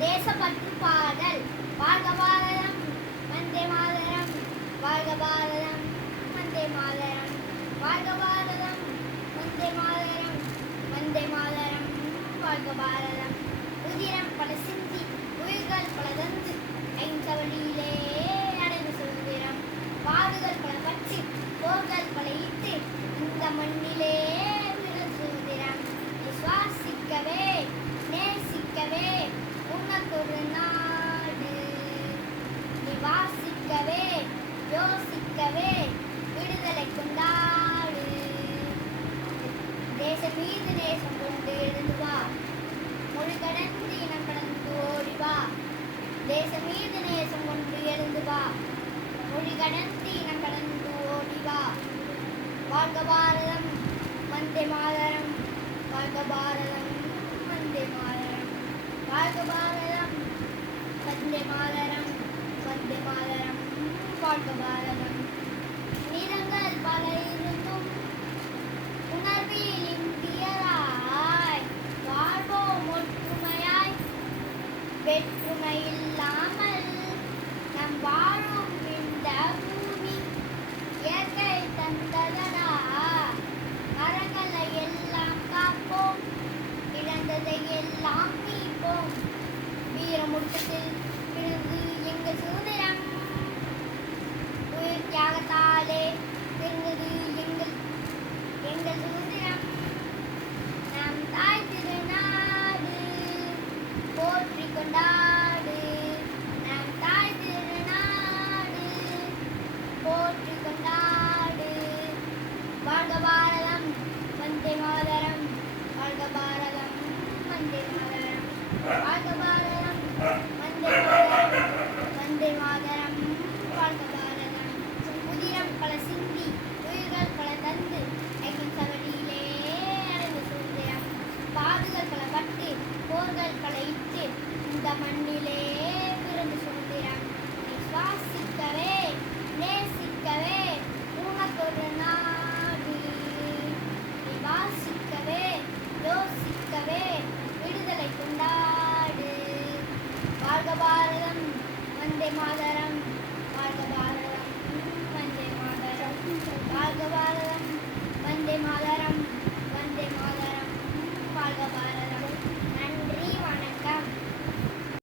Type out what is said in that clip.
தேசப்பற்று பாடல். வாழ்க பாரதம், வந்தே மாதரம். வாழ்க பாரதம், வந்தே மாதரம். வாழ்க பாரதம், வந்தே மாதரம். வந்தே மாதரம், வாழ்க பாரதம். உதிரம் பல சிந்தி, உயிர்கள் பல தந்து, ஐந்தவழியிலே அடைந்த சுதந்திரம். பாடுகள் பல பற்றி, போர்கள் பல இட்டு, இந்த மண்ணிலே சுதந்திரம். சுவாசிக்கவே நேசிக்கவே உனக்கொரு நாடு, நீ வாசிக்கவே யோசிக்கவே விடுதலை கொண்டாடு. தேசம் மீது நேசம் கொண்டு எழுந்து வா, மொழி கடந்து இனம் கடந்து ஓடி வா. தேசம் மீது நேசம் கொண்டு எழுந்து வா, மொழி கடந்து இனம் கடந்து ஓடி வா. வாழ்க பாரதம், வந்தே மாதரம். வாழ்க பாரதம், வந்தே மாதரம். வாழ்க பாரதம், வந்தே மாதரம். வந்தே மாதரம், வாழ்க பாரதம். நிறங்கள் பல இருந்தும் உணர்வில் இந்தியராய் வாழ்வோம் ஒற்றுமையாய். வேற்றுமை இல்லாமல் நம் வாழும் இந்த பூமி இயற்கை தந்ததடா. மரங்களை எல்லாம் காப்போம், இழந்ததை எல்லாம் மீட்போம். வீரமுட்டத்தில் விழுந்து எங்கள் சுதந்திரம், உயிர் தியாகத்தாலே பிறந்தது எங்கள் எங்கள் சுதந்திரம். நம் தாய் திருநாடு போற்றி கொண்டாடு, நம் தாய் திருநாடு போற்றி கொண்டாடு. வாழ்க பாரதம், வந்தே மாதரம். வாழ்க பாரதம், வந்தே மாதரம். வாழ்க பாரதம், வந்தே மாதரம். வந்தே மாதரம்.